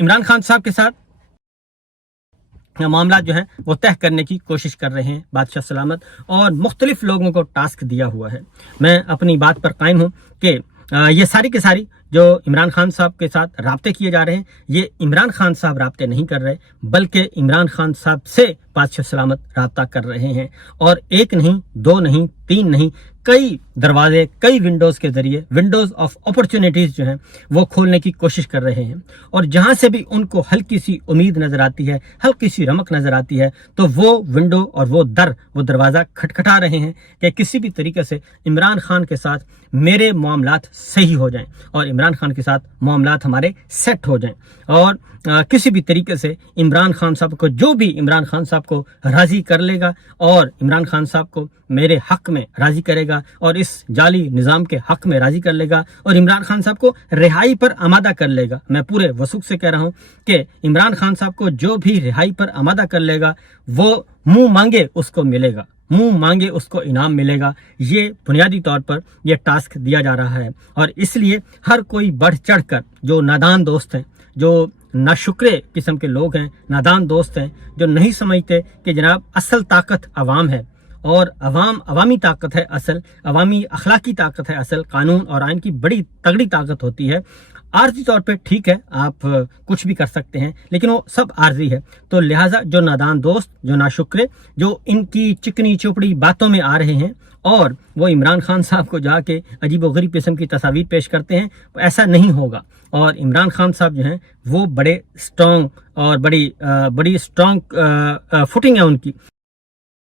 عمران خان صاحب کے ساتھ معاملات جو ہیں وہ طے کرنے کی کوشش کر رہے ہیں بادشاہ سلامت، اور مختلف لوگوں کو ٹاسک دیا ہوا ہے۔ میں اپنی بات پر قائم ہوں کہ یہ ساری کی ساری جو عمران خان صاحب کے ساتھ رابطے کیے جا رہے ہیں، یہ عمران خان صاحب رابطے نہیں کر رہے، بلکہ عمران خان صاحب سے بادشاہ سلامت رابطہ کر رہے ہیں، اور ایک نہیں، دو نہیں، تین نہیں، کئی دروازے، کئی ونڈوز کے ذریعے، ونڈوز آف اپرچونٹیز جو ہیں وہ کھولنے کی کوشش کر رہے ہیں، اور جہاں سے بھی ان کو ہلکی سی امید نظر آتی ہے، ہلکی سی رمق نظر آتی ہے، تو وہ ونڈو اور وہ دروازہ کھٹکھٹا رہے ہیں کہ کسی بھی طریقے سے عمران خان کے ساتھ میرے معاملات صحیح ہو جائیں، اور عمران خان کے ساتھ معاملات ہمارے سیٹ ہو جائیں، اور کسی بھی طریقے سے عمران خان صاحب کو، جو بھی عمران خان صاحب کو راضی کر لے گا اور عمران خان صاحب کو میرے حق میں راضی کرے گا اور اس جعلی نظام کے حق میں راضی کر لے گا اور عمران خان صاحب کو رہائی پر آمادہ کر لے گا، میں پورے وثوق سے کہہ رہا ہوں کہ عمران خان صاحب کو جو بھی رہائی پر آمادہ کر لے گا، وہ منہ مانگے اس کو ملے گا، منہ مانگے اس کو انعام ملے گا۔ یہ بنیادی طور پر یہ ٹاسک دیا جا رہا ہے، اور اس لیے ہر کوئی بڑھ چڑھ کر، جو نادان دوست ہیں، جو ناشکرے قسم کے لوگ ہیں، نادان دوست ہیں، جو نہیں سمجھتے کہ جناب اصل طاقت عوام ہے، اور عوامی طاقت ہے اصل، عوامی اخلاقی طاقت ہے اصل، قانون اور آئین کی بڑی تگڑی طاقت ہوتی ہے۔ عارضی طور پہ ٹھیک ہے، آپ کچھ بھی کر سکتے ہیں، لیکن وہ سب عارضی ہے، تو لہٰذا جو نادان دوست، جو ناشکرے، جو ان کی چکنی چوپڑی باتوں میں آ رہے ہیں اور وہ عمران خان صاحب کو جا کے عجیب و غریب قسم کی تصاویر پیش کرتے ہیں، ایسا نہیں ہوگا، اور عمران خان صاحب جو ہیں وہ بڑے اسٹرانگ اور بڑی اسٹرانگ فوٹنگ ہے ان کی۔